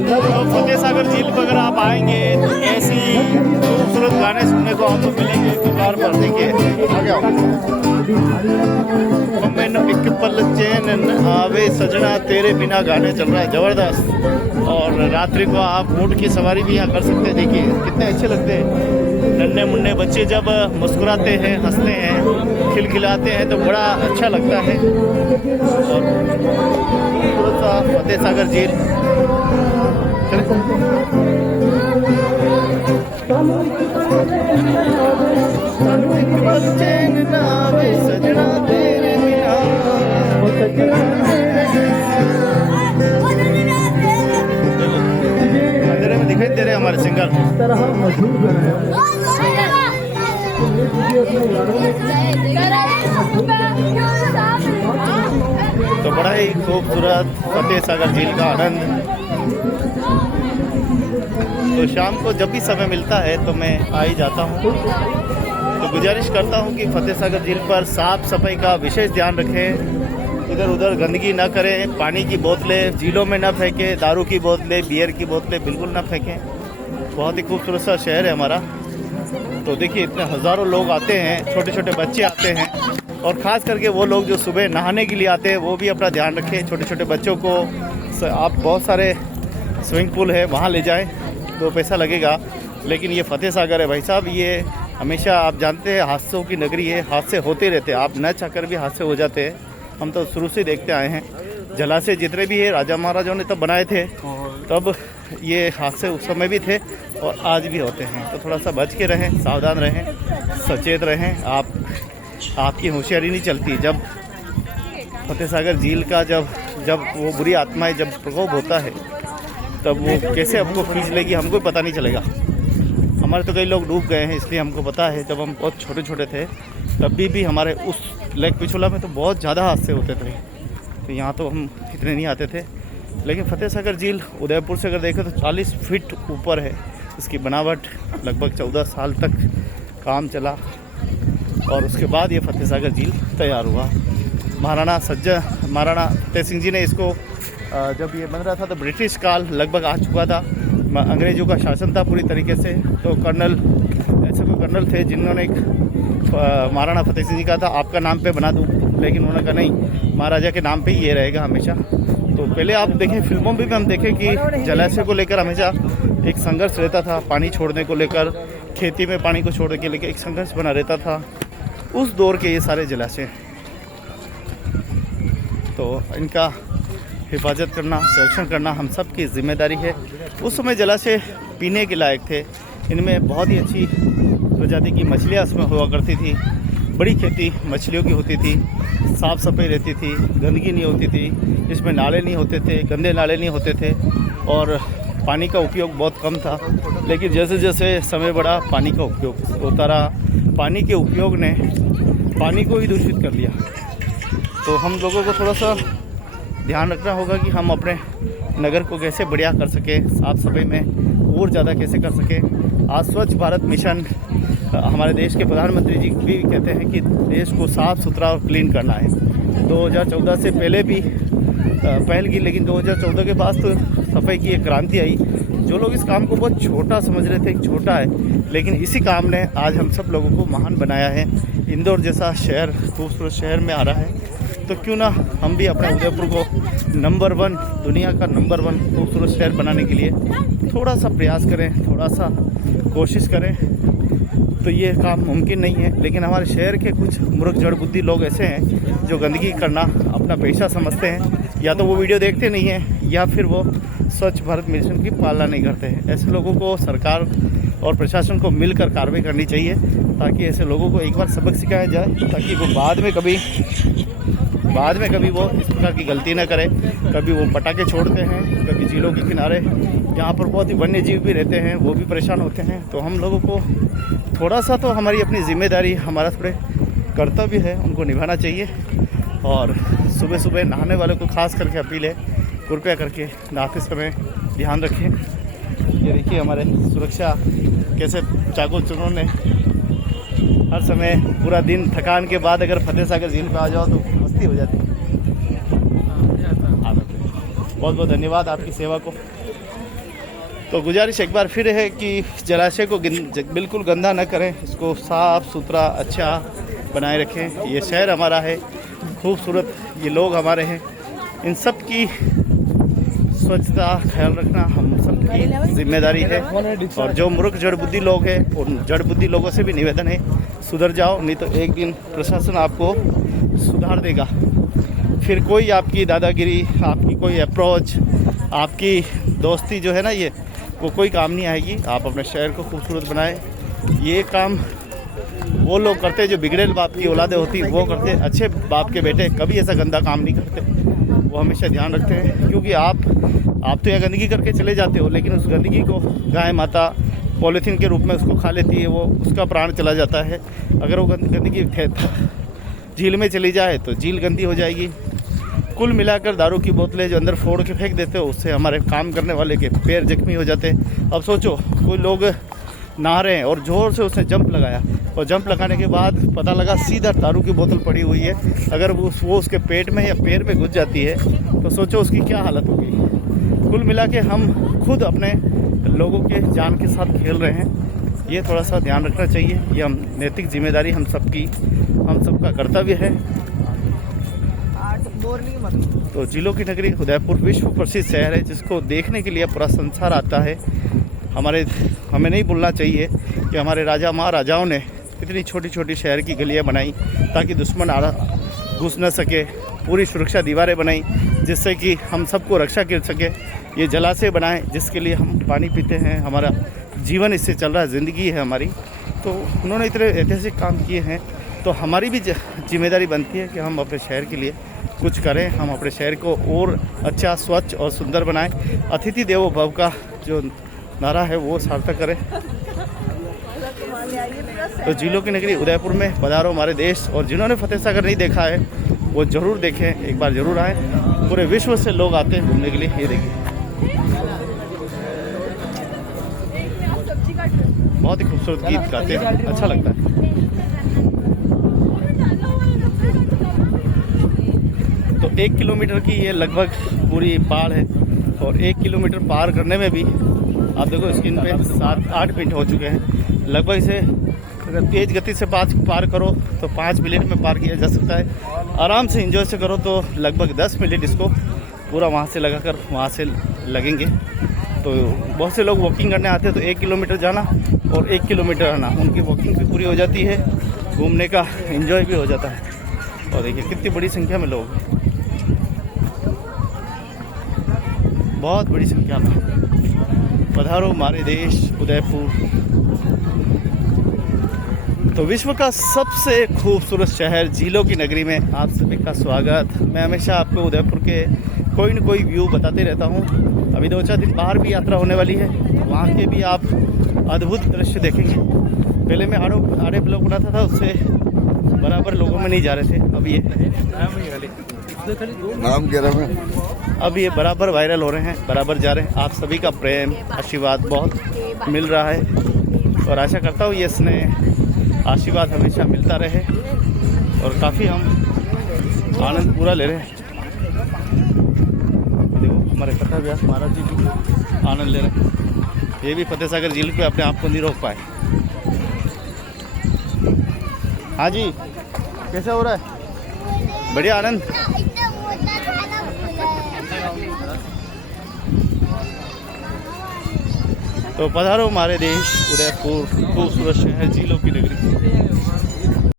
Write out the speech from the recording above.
तो फतेह सागर झील पर अगर आप आएंगे तो ऐसी खूबसूरत गाने सुनने को आपको मिलेंगे कतार पर। देखिए आ गया मैंने एक पल चैन न आवे सजना तेरे बिना गाने चल रहा है ज़बरदस्त। और रात्रि को आप ऊँट की सवारी भी यहाँ कर सकते हैं। देखिए कितने अच्छे लगते हैं नन्हे मुन्ने बच्चे जब मुस्कुराते हैं, हंसते हैं, खिलखिलाते हैं तो बड़ा अच्छा लगता है। और थोड़ा सा फतेह सागर झील सजना तेरे बिना अंधेरे में दिखाई दे रहे हमारे सिंगर। तो बड़ा ही खूबसूरत फतेह सागर झील का आनंद। तो शाम को जब भी समय मिलता है तो मैं आ ही जाता हूँ। तो गुजारिश करता हूँ कि फतेह सागर झील पर साफ सफाई का विशेष ध्यान रखें, इधर उधर गंदगी न करें, पानी की बोतलें झीलों में न फेंकें, दारू की बोतलें, बियर की बोतलें बिल्कुल न फेंकें। बहुत ही खूबसूरत सा शहर है हमारा। तो देखिए इतने हज़ारों लोग आते हैं, छोटे छोटे बच्चे आते हैं और ख़ास करके वो लोग जो सुबह नहाने के लिए आते हैं वो भी अपना ध्यान रखें। छोटे छोटे बच्चों को आप बहुत सारे स्विमिंग पूल है वहाँ ले जाएं, तो पैसा लगेगा, लेकिन ये फतेह सागर है भाई साहब, ये हमेशा आप जानते हैं हादसों की नगरी है, हादसे होते रहते हैं, आप न चाहकर भी हादसे हो जाते हैं। हम तो शुरू से देखते आए हैं, जलाशय जितने भी है राजा महाराजाओं ने तब बनाए थे, तब ये हादसे उस समय भी थे और आज भी होते हैं। तो थोड़ा सा बच के रहें, सावधान रहें, सचेत रहें। आपकी होशियारी नहीं चलती जब फतेह सागर झील का जब वो बुरी आत्माएं जब प्रकोप होता है तब वो कैसे हमको खींच लेगी हमको पता नहीं चलेगा। हमारे तो कई लोग डूब गए हैं, इसलिए हमको पता है। जब हम बहुत छोटे छोटे थे तब भी हमारे उस लेक पिछोला में तो बहुत ज़्यादा हादसे होते थे, तो यहाँ तो हम इतने नहीं आते थे। लेकिन फतेह सागर झील उदयपुर से अगर देखें तो 40 फीट ऊपर है। इसकी बनावट लगभग 14 साल तक काम चला और उसके बाद ये फतेह सागर झील तैयार हुआ। महाराणा फतेह सिंह जी ने इसको जब ये बन रहा था तो ब्रिटिश काल लगभग आ चुका था, अंग्रेज़ों का शासन था पूरी तरीके से। तो ऐसे कोई कर्नल थे जिन्होंने महाराणा फतेह सिंह जी कहा था आपका नाम पे बना दूं, लेकिन उन्होंने कहा नहीं, महाराजा के नाम पे ही ये रहेगा हमेशा। तो पहले आप देखें फिल्मों में भी हम देखें कि जलाशय को लेकर हमेशा एक संघर्ष रहता था, पानी छोड़ने को लेकर, खेती में पानी को छोड़ने के लेकर एक संघर्ष बना रहता था। उस दौर के ये सारे जलाशय, तो इनका हिफाजत करना, संरक्षण करना हम सब की जिम्मेदारी है। उस समय जलाशय पीने के लायक थे, इनमें बहुत ही अच्छी प्रजाति की मछलियाँ इसमें हुआ करती थी, बड़ी खेती मछलियों की होती थी, साफ़ सफाई रहती थी, गंदगी नहीं होती थी, इसमें नाले नहीं होते थे, गंदे नाले नहीं होते थे और पानी का उपयोग बहुत कम था। लेकिन जैसे जैसे समय बढ़ा पानी का उपयोग होता रहा, पानी के उपयोग ने पानी को ही दूषित कर दिया। तो हम लोगों को थोड़ा सा ध्यान रखना होगा कि हम अपने नगर को कैसे बढ़िया कर सकें, साफ़ सफाई में और ज़्यादा कैसे कर सकें। आज स्वच्छ भारत मिशन हमारे देश के प्रधानमंत्री जी भी कहते हैं कि देश को साफ़ सुथरा और क्लीन करना है। 2014 से पहले भी पहल की, लेकिन 2014 के बाद तो सफाई की एक क्रांति आई। जो लोग इस काम को बहुत छोटा समझ रहे थे, छोटा है, लेकिन इसी काम ने आज हम सब लोगों को महान बनाया है। इंदौर जैसा शहर, खूबसूरत शहर में आ रहा है, तो क्यों ना हम भी अपने उदयपुर को नंबर 1, दुनिया का नंबर 1 खूबसूरत शहर बनाने के लिए थोड़ा सा प्रयास करें, थोड़ा सा कोशिश करें। तो ये काम मुमकिन नहीं है, लेकिन हमारे शहर के कुछ मूर्ख जड़ बुद्धि लोग ऐसे हैं जो गंदगी करना अपना पेशा समझते हैं। या तो वो वीडियो देखते नहीं हैं या फिर वो स्वच्छ भारत मिशन की पालना नहीं करते हैं। ऐसे लोगों को सरकार और प्रशासन को मिलकर कार्रवाई करनी चाहिए, ताकि ऐसे लोगों को एक बार सबक सिखाया जाए, ताकि वो बाद में कभी वो इस प्रकार की गलती न करें। कभी वो पटाखे छोड़ते हैं, कभी झीलों के किनारे जहाँ पर बहुत ही वन्य जीव भी रहते हैं वो भी परेशान होते हैं। तो हम लोगों को थोड़ा सा, तो हमारी अपनी जिम्मेदारी, हमारा थोड़े कर्तव्य है, उनको निभाना चाहिए। और सुबह सुबह नहाने वालों को खास करके अपील है, कृपया करके नहाते समय ध्यान रखें। ये देखिए हमारे सुरक्षा कैसे चाकू चुनों ने हर समय, पूरा दिन थकान के बाद अगर फतेह सागर झील पे आ जाओ तो मस्ती हो जाती है। बहुत बहुत धन्यवाद आपकी सेवा को। तो गुजारिश एक बार फिर है कि जलाशय को बिल्कुल गंदा न करें, इसको साफ़ सुथरा अच्छा बनाए रखें। ये शहर हमारा है, खूबसूरत ये लोग हमारे हैं, इन सब की स्वच्छता ख्याल रखना हम सबकी जिम्मेदारी है। और जो मूर्ख जड़ बुद्धि लोग हैं, उन जड़ बुद्धि लोगों से भी निवेदन है, सुधर जाओ, नहीं तो एक दिन प्रशासन आपको सुधार देगा। फिर कोई आपकी दादागिरी, आपकी कोई अप्रोच, आपकी दोस्ती जो है ना, ये वो कोई काम नहीं आएगी। आप अपने शहर को खूबसूरत बनाएं। ये काम वो लोग करते जो बिगड़ेल बाप की औलादे होती, वो करते। अच्छे बाप के बेटे कभी ऐसा गंदा काम नहीं करते, वो हमेशा ध्यान रखते हैं। क्योंकि आप तो यह गंदगी करके चले जाते हो, लेकिन उस गंदगी को गाय माता पॉलीथीन के रूप में उसको खा लेती है, वो उसका प्राण चला जाता है। अगर वो गंदगी झील में चली जाए तो झील गंदी हो जाएगी। कुल मिलाकर दारू की बोतलें जो अंदर फोड़ के फेंक देते हो, उससे हमारे काम करने वाले के पैर जख्मी हो जाते हैं। अब सोचो, कोई लोग नहा रहे हैं और ज़ोर से उसने जंप लगाया, और जंप लगाने के बाद पता लगा सीधा दारू की बोतल पड़ी हुई है। अगर वो उसके पेट में या पैर में घुस जाती है तो सोचो उसकी क्या हालत होगी। कुल मिला के हम खुद अपने लोगों के जान के साथ खेल रहे हैं। ये थोड़ा सा ध्यान रखना चाहिए। ये हम नैतिक जिम्मेदारी हम सबका कर्तव्य है। तो जिलों की नगरी उदयपुर विश्व प्रसिद्ध शहर है, जिसको देखने के लिए पूरा संसार आता है। हमें नहीं भूलना चाहिए कि हमारे राजा महाराजाओं ने इतनी छोटी छोटी शहर की गलियां बनाई ताकि दुश्मन घुस न सके। पूरी सुरक्षा दीवारें बनाई जिससे कि हम सबको रक्षा कर सके। ये जलाशय बनाए जिसके लिए हम पानी पीते हैं, हमारा जीवन इससे चल रहा है, ज़िंदगी है हमारी। तो उन्होंने इतने ऐतिहासिक काम किए हैं, तो हमारी भी जिम्मेदारी बनती है कि हम अपने शहर के लिए कुछ करें। हम अपने शहर को और अच्छा, स्वच्छ और सुंदर बनाएं। अतिथि देवो भव का जो नारा है वो सार्थक करें। तो जिलों की नगरी उदयपुर में पधारो हमारे देश। और जिन्होंने फतेह सागर नहीं देखा है वो ज़रूर देखें, एक बार ज़रूर आएँ। पूरे विश्व से लोग आते हैं घूमने के लिए। ये देखिए, बहुत ही खूबसूरत गीत गाते हैं, अच्छा लगता है। तो 1 किलोमीटर की ये लगभग पूरी पहाड़ है, और 1 किलोमीटर पार करने में भी आप देखो स्क्रीन पे 7-8 मिनट हो चुके हैं। लगभग इसे अगर तेज़ गति से पार करो तो 5 मिनट में पार किया जा सकता है। आराम से एंजॉय से करो तो लगभग 10 मिनट इसको पूरा वहाँ से लगाकर वहाँ से लगेंगे। तो बहुत से लोग वॉकिंग करने आते हैं, तो 1 किलोमीटर जाना और 1 किलोमीटर आना, उनकी वॉकिंग भी पूरी हो जाती है, घूमने का एंजॉय भी हो जाता है। और देखिए कितनी बड़ी संख्या में लोग, बहुत बड़ी संख्या में। पधारो हमारे देश उदयपुर। तो विश्व का सबसे खूबसूरत शहर झीलों की नगरी में आप सभी का स्वागत। मैं हमेशा आपको उदयपुर के कोई न कोई व्यू बताते रहता हूँ। अभी 2-4 दिन बाहर भी यात्रा होने वाली है, वहाँ के भी आप अद्भुत दृश्य देखेंगे। पहले मैं आड़े ब्लॉग बनाता था, उससे बराबर लोगों में नहीं जा रहे थे। अब ये नाम कह रहा मैं, अब ये बराबर वायरल हो रहे हैं, बराबर जा रहे हैं। आप सभी का प्रेम आशीर्वाद बहुत मिल रहा है, और आशा करता हूँ ये स्नेह आशीर्वाद हमेशा मिलता रहे। और काफ़ी हम आनंद पूरा ले रहे हैं। देखो हमारे कथा व्यास महाराज जी भी आनंद ले रहे हैं। ये भी फतेह सागर झील पे अपने आप को नहीं रोक पाए। हाँ जी, कैसा हो रहा है? बढ़िया आनंद। तो पधारो हमारे देश उदयपुर, खूबसूरत शहर झीलों की नगरी।